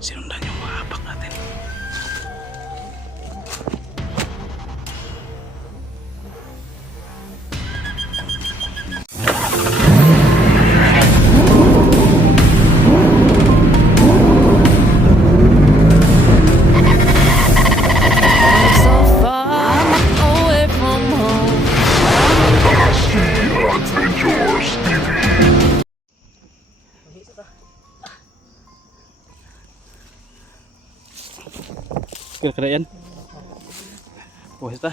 Sinundan yung mga apak natin. So far away from home. Kira-kira yan. Oh, ito.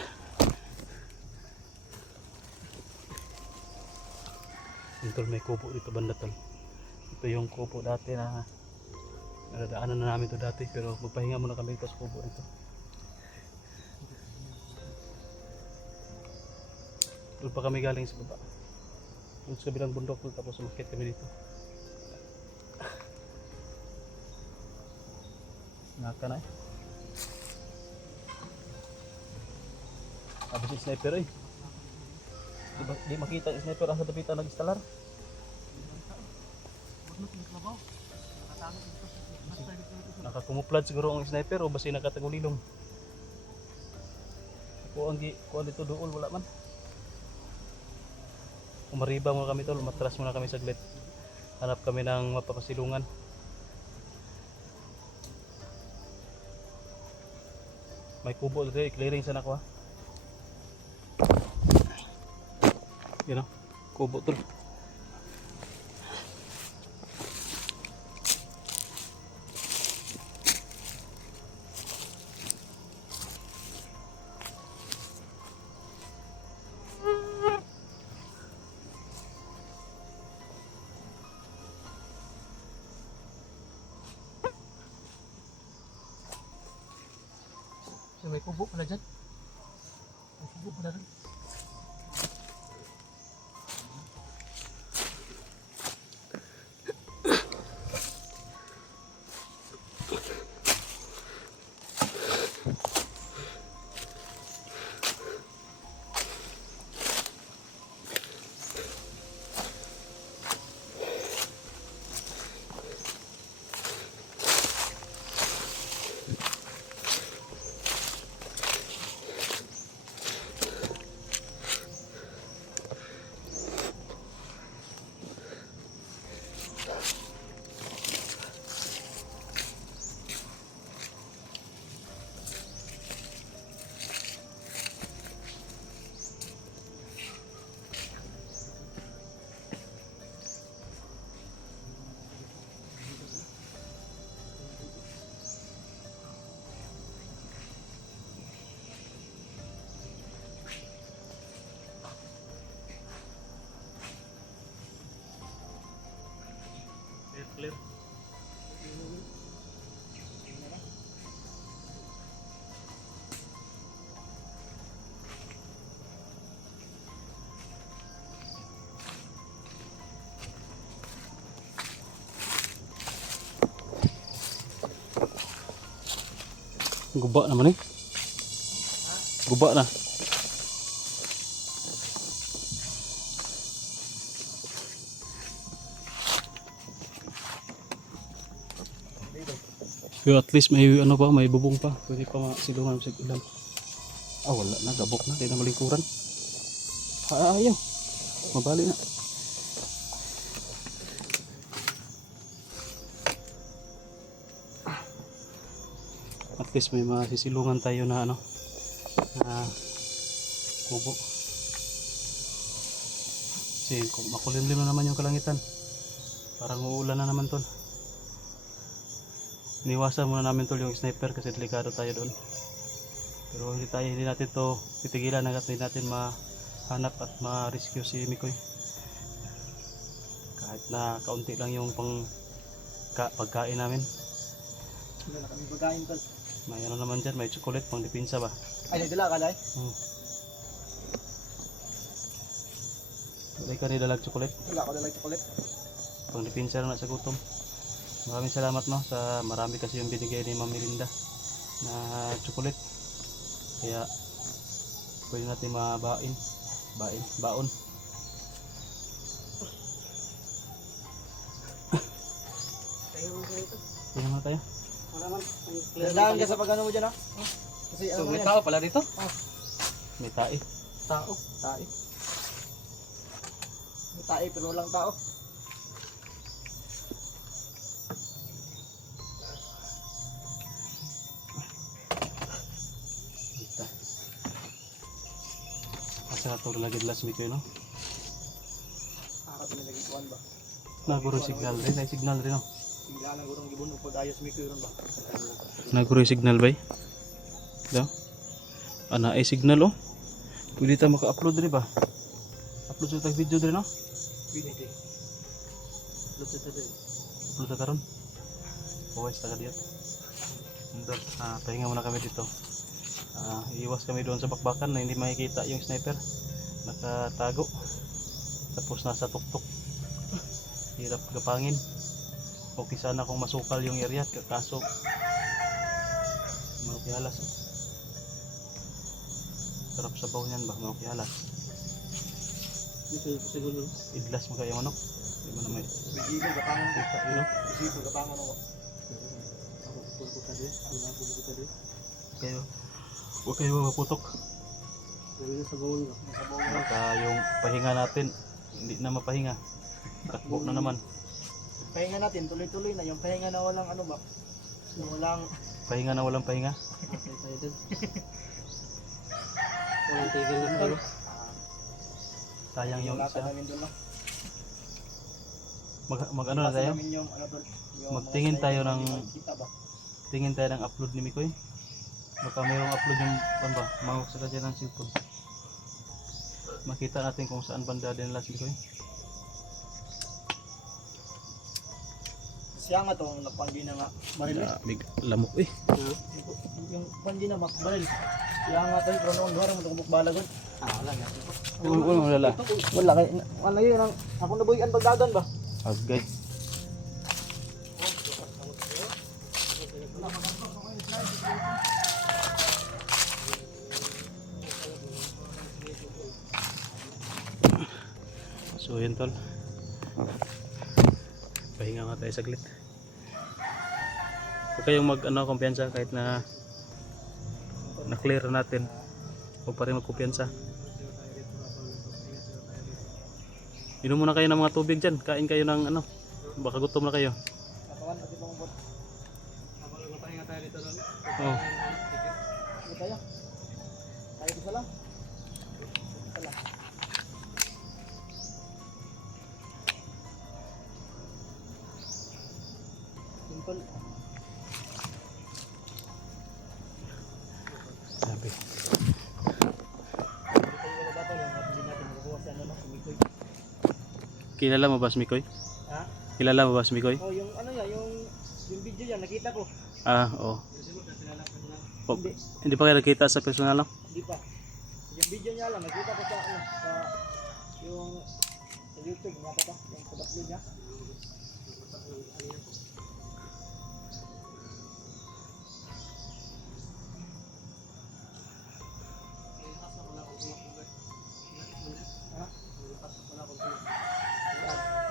Tol, may kubo dito banda tol. Ito yung kubo dati na nadadaanan na namin to dati, pero magpahinga muna kami dito sa kubo dito. Doon pa kami galing sa baba. Doon sa kabilang bundok doon, tapos umakyat kami dito. Naka na eh. Abis yung sniper eh. Di makita yung sniper ang sa dapitan nag-instalar. Nakakumuplat siguro ang sniper o basi nakatagulilong. Ako ang kuha dito doon, wala man. Umariba muna kami tol, matras muna kami saglit. Hanap kami ng mapapasilungan. May kubo dito, clearing sana ko ha. Yan o, kubo tol. May kubo pala dyan. May kubo pala dyan. Clear. Guba naman eh. Guba na. Pero at least may ano pa, may bubong pa. Pwede pa masilungan sa ulan. Ah, wala na, gabok na, di na malingkuran. Ayaw. Mabali na. At least may masisilungan tayo na ano, na kubo. Kasi makulimlim na naman yung kalangitan. Parang uulan na naman tol. Iniwasan muna namin tol yung sniper kasi delikado tayo doon. Pero hindi natin to titigilan hanggat hindi natin mahanap at ma-rescue si Mikoy. Kahit na kaunti lang yung pagkain namin. Wala na kami pagkain tol. May ano naman dyan, may chocolate pang dipinsa ba? Ay, nagdala ka, Day? Wala ka nilalag chocolate. Wala ko dalang chocolate. Pang dipinsa lang na sa gutom. Maraming salamat no, sa marami kasi yung binigay ni Ma'am Melinda na chocolate. Kaya pwede natin baon. Tayo mo ito. Tingnan mo tayo. Dahan ka sa pag ano mo dyan, ha? Kasi ano So, may yan? tao pala dito? Ah. May tae. Tao. Tae. May tae pero walang tao. Asa na ito lagi last week no? Harap nilagay kuhan ba? Naguro signal rin. May signal rin no? Bigla lang gurong gibon o pag-ayos may kuyon ba? Naguro signal ba? Daw? Ana ay signal oh. Pwede tayo maka-upload rin ba? Upload sa tag video rin no? Biniti. Lutot na din. Upload na karon. Pawis taga diyan. Andun, pahinga muna kami dito. Iwas kami doon sa bakbakan na hindi makikita yung sniper. Nakatago. Tapos nasa tuktok. Hirap gapangin. Okay sana kung masukal yung area. Kaso manukihalas. Sarap sabaw niyan ba? Manukihalas. Dito yung siguro. Idlas mo kayo manok. Hindi mo na may Bijigo gapangan ko. kita yun. Bijigo gapangan ko. Ako pulpo ka din. Ako pulpo ka din. Kayo. Huwag kayo maputok. Dali sa bawon nga. Sa bawon nga. Baka yung pahinga natin hindi na mapahinga. Takbo na naman. Pahinga natin, tuloy-tuloy na. Yung pahinga na walang ano ba? Yung walang... Pahinga na walang pahinga. Walang tigil na tayo. Sayang yung Lata isa. namin doon na. Mag ano na tayo? Namin yung ano doon. Yung Magtingin mga tayo slide na ng- hindi makikita ba? Tingin tayo ng upload ni Mikoy. Baka mayroong upload yung ba? Mangok sila dyan ng cellphone. Makita natin kung saan banda din nila si Mikoy. Siya nga itong napanggi na nga. Baril eh. Big lamok eh. Yung panggi na baril. Siya nga ito. Pero noong duwara mo itong bukbalagon. Wala nga. Wala. Wala kayo. Wala yun. Ako nabuhian pagdagan ba? Agay. So yun tol. Pahinga nga tayo saglit. Huwag kayong mag kumpiyansa kahit na clear natin. Huwag pa rin magkumpiyansa. Inom muna kayo ng mga tubig dyan. Kain kayo ng baka gutom na kayo. Nakawan pati pang bot. Pahinga tayo dito doon. Oh. Ano tayo? Tayo isa lang. Isa lang. Simple. Sabi. Kilala mo ba si Mikoy? Ha? Kilala mo ba si Mikoy? Oh, yung ano yan, yung video yan, nakita ko. Oo. Hindi, Hindi pa kayo nakita sa personal lang? hindi pa. Yung video niya lang, nakita ko sa ano, sa yung sa YouTube, nga pa yung sa W niya. Ha?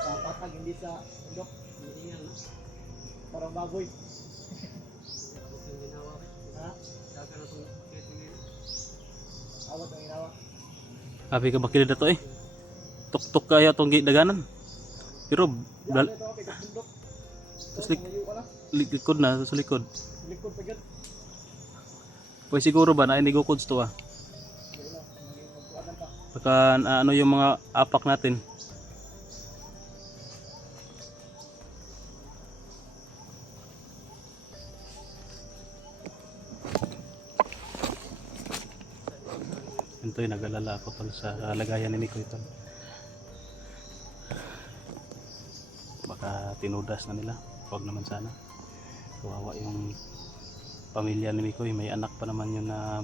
Sa patag, hindi sa bundok. Parang baboy. Ha? Awat ang ginawa. Abi ka bakilid na to eh. Tuk-tuk kaya itong daganan. Pero Yan, ito, okay, sa bundok. Tas Tumayo ka na. likod na sa likod. Likod pa dyan. Pwede siguro ba na inigo codes to ah. Hindi na, magkuhanan pa. Baka ano yung mga apak natin. Ito yung nag-alala ako tol sa kalagayan ni Mikoy tol. Baka tinudas na nila. Huwag naman sana. Kawawa yung pamilya ni Mikoy. May anak pa naman yun na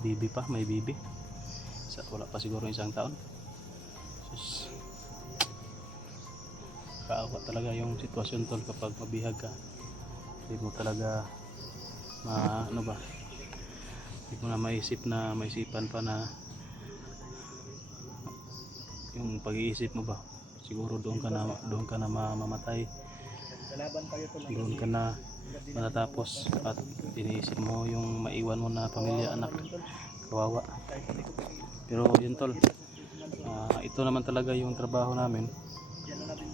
bibi pa. May bibi. Wala pa siguro isang taon. Sus. Kaawa talaga yung sitwasyon tol kapag mabihag ka. Hindi mo talaga ano ba? Hindi mo na maisipan pa na yung pag-iisip mo ba siguro doon ka na mamamatay Kalaban kayo to lang. doon ka na matatapos at iniisip mo yung maiwan mo na pamilya, anak, kawawa. Pero yun tol, ito naman talaga yung trabaho namin.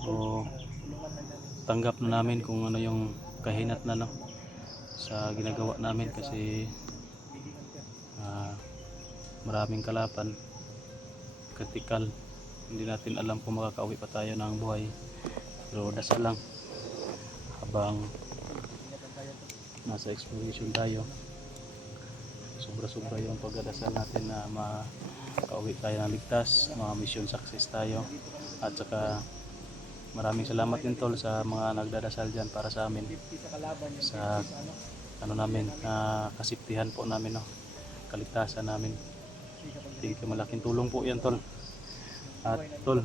So tanggap na namin kung ano yung kahinat na, no, sa ginagawa namin kasi maraming kalaban, kritikal, hindi natin alam kung makakauwi pa tayo ng buhay. Pero dasal lang habang nasa exploration tayo, sobra-sobra yung pagdadasal natin na makauwi tayo ng ligtas, mga mission success tayo. At saka maraming salamat din tol sa mga nagdadasal dyan para sa amin, sa ano namin, kasiptihan po namin, no, kaligtasan namin. Thank you, malaking tulong po yan tol. At tol,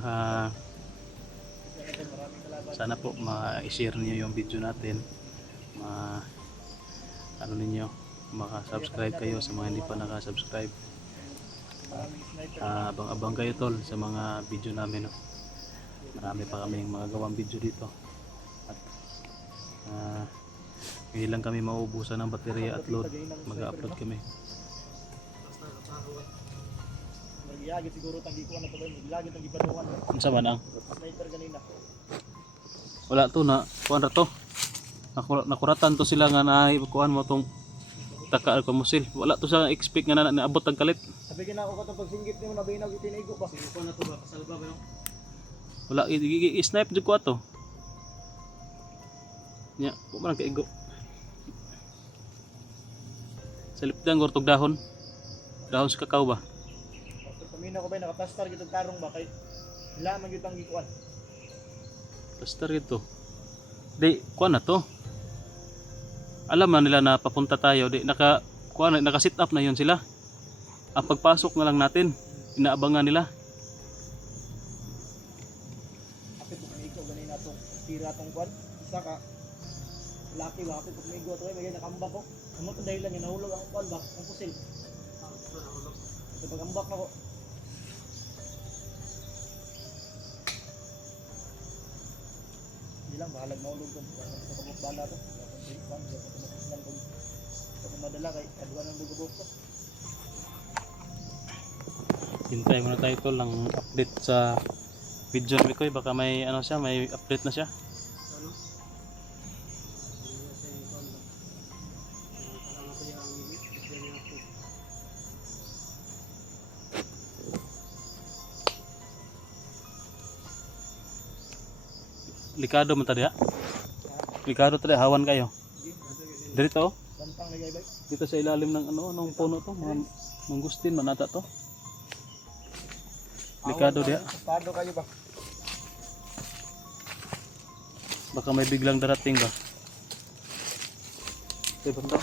sana po ma-share niyo yung video natin, ano ninyo, maka-subscribe kayo sa mga hindi pa naka-subscribe. Abang-abang kayo tol sa mga video namin, no. Marami pa kaming mga gawang video dito at hindi lang kami mauubusan ng baterya at load, mag-upload kami. Magyagit siguro tang gikuan na to ba, magyagit ang gibaduan. Unsa man ang Sniper ganina. wala to na kuan ra to, nakuratan to sila nga kuan mo tong taka ko musil, wala to sa expect nga naabot ang kalit. Sabi gina ako katong pagsinggit nimo nabinaw itinigo ba? Kuan na to ba kasalba ba no? Wala i-snipe jud ko ato. Nya, ko man kaigo. Sa lipdan gortog dahon. Dahon sa kakao ba? Pamina ko ba nakapastar gitong tarong ba kay lamang gyud ang gikuan. Plaster ito. Di, kuan na to. Alam na nila na papunta tayo, di naka-sit up na yun sila. Ang pagpasok na lang natin, inaabangan nila. Apit ko ikaw ganina to. Tira tong kuan. Isa ka laki wa apit ko migo to may nakambak ko. Amo to dahilan nga nahulog ang kuan ba, ang pusil. Ito pagambak na ko. Lang bahalag maulog ko sa kabuk bala to. Sa madala kay adwa nang bugubok to. Hintay muna tayo tol ng update sa video ni Koy, baka may ano siya, may update na siya. Ano? Likado man tadi ha. Likado tadi hawan kayo. Dito Bantang na gaybay. dito sa ilalim ng ano, anong puno to, mangustin manata to. Likado dia. Pado kayo ba? Baka may biglang darating ba. Okay, banda.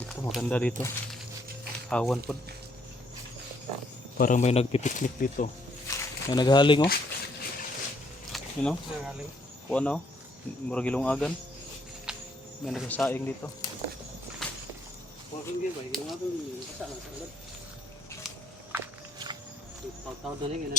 Ito maganda dito. Hawan po. Parang may nagpipiknik dito. May naghaling oh. You know? Nagaling. O ano? Murag ilong agan. May nagsasaing dito. Walking game ba? Ilong agan yung kasa na sa ulat. Taw-taw daling ina.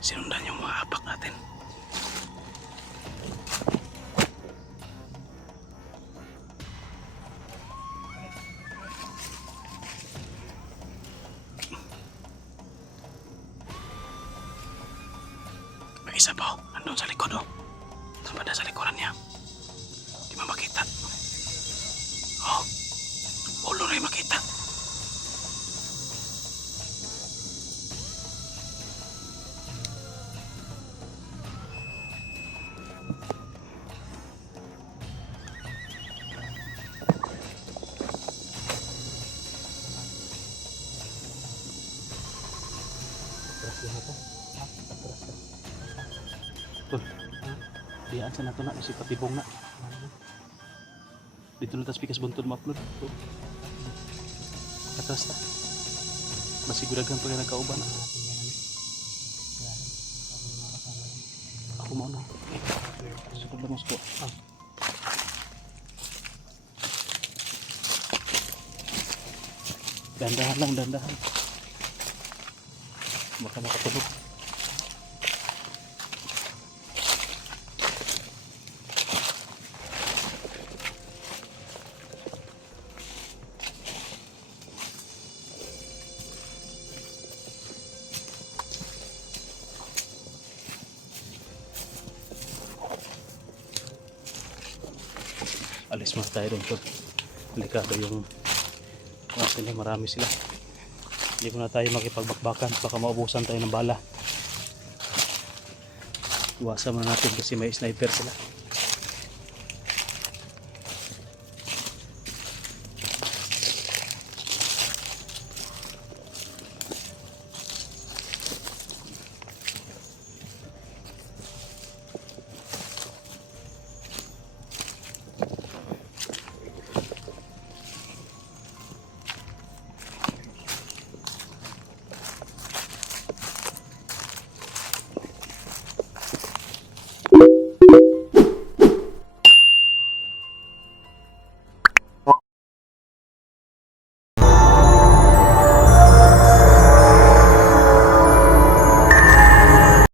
Sinundan yung mga apak natin. May isa pa oh. Nandun sa likod oh. Tumada sa likuran niya. Di ba makita? Oh. Ulo rin makita. Tol, diyan sa nato na si patibong na. Dito na tas pikas buntod ma-upload. Katras ta. Masiguragan pa rin nagkauban na. Ako mo na. Sukod lang ko. Dandahan lang, dandahan. Baka makatulog. Alis mas tayo doon to. Delikado yung kasi marami sila. Hindi muna tayo makipagbakbakan, baka maubusan tayo ng bala. Iwasan muna natin kasi may sniper sila.